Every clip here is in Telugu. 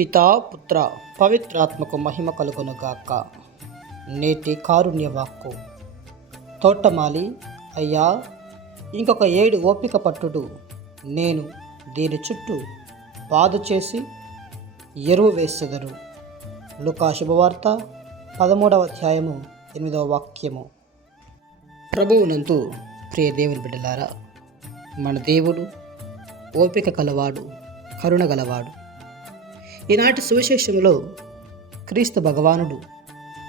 పితా పుత్ర పవిత్రాత్మకు మహిమ కలుగునుగాక. నేటి కారుణ్య వాక్కు. తోటమాలి అయ్యా ఇంకొక ఏడు ఓపిక పట్టుడు. నేను దీని చుట్టూ పాదు చేసి ఎరువు వేసెదరు. లుకా శుభవార్త పదమూడవ అధ్యాయము ఎనిమిదవ వాక్యము. ప్రభువునందు ప్రియ దేవుని బిడ్డలారా మన దేవుడు ఓపిక కలవాడు కరుణ గలవాడు. ఈనాటి సువిశేషంలో క్రీస్తు భగవానుడు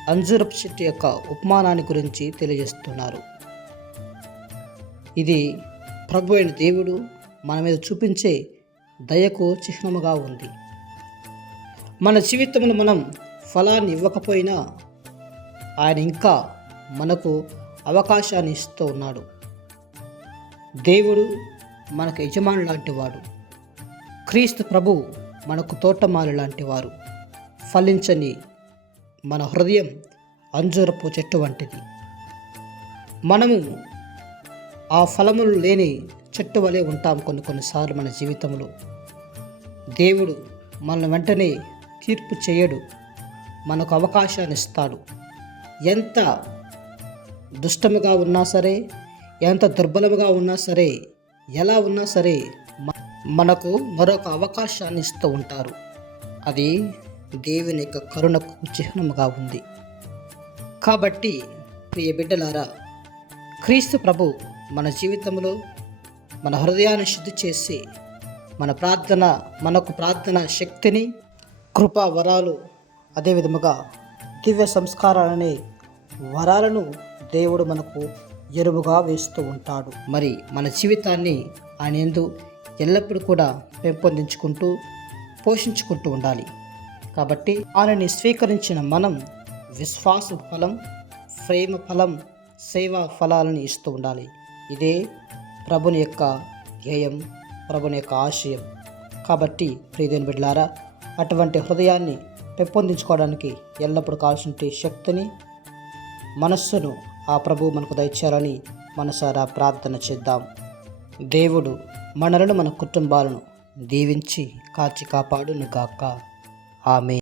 అంజూరపు చెట్టు యొక్క ఉపమానాన్ని గురించి తెలియజేస్తున్నారు. ఇది ప్రభు అయిన దేవుడు మన మీద చూపించే దయకు చిహ్నముగా ఉంది. మన జీవితంలో మనం ఫలాన్ని ఇవ్వకపోయినా ఆయన ఇంకా మనకు అవకాశాన్ని ఇస్తూ ఉన్నాడు. దేవుడు మనకు యజమాను లాంటి వాడు. క్రీస్తు ప్రభు మనకు తోటమాలి లాంటి వారు. ఫలించని మన హృదయం అంజూరపు చెట్టు వంటిది. మనము ఆ ఫలములు లేని చెట్టు వలె ఉంటాం కొన్ని కొన్నిసార్లు మన జీవితంలో. దేవుడు మన వెంటనే తీర్పు చేయడు. మనకు అవకాశాన్ని ఇస్తాడు. ఎంత దుష్టముగా ఉన్నా సరే ఎంత దుర్బలముగా ఉన్నా సరే ఎలా ఉన్నా సరే మనకు మరొక అవకాశాన్ని ఇస్తూ ఉంటారు. అది దేవుని యొక్క కరుణకు చిహ్నముగా ఉంది. కాబట్టి ప్రియ బిడ్డలారా క్రీస్తు ప్రభు మన జీవితంలో మన హృదయాన్ని శుద్ధి చేసి మన ప్రార్థన మనకు ప్రార్థన శక్తిని కృపా వరాలు అదేవిధముగా దివ్య సంస్కారాలనే వరాలను దేవుడు మనకు ఎరువుగా వేస్తూ ఉంటాడు. మరి మన జీవితాన్ని ఆయన ఎందు ఎల్లప్పుడూ కూడా పెంపొందించుకుంటూ పోషించుకుంటూ ఉండాలి. కాబట్టి ఆయనని స్వీకరించిన మనం విశ్వాస ఫలం ప్రేమ ఫలం సేవా ఫలాలను ఇస్తూ ఉండాలి. ఇదే ప్రభుని యొక్క ధ్యేయం ప్రభుని యొక్క ఆశయం. కాబట్టి ప్రియదేని బిడ్డలారా అటువంటి హృదయాన్ని పెంపొందించుకోవడానికి ఎల్లప్పుడూ కావాల్సిన శక్తిని మనస్సును ఆ ప్రభు మనకు దయచేయాలని మనసారా ప్రార్థన చేద్దాం. దేవుడు మనలను మన కుటుంబాలను దీవించి కాచి కాపాడును గాక ఆమె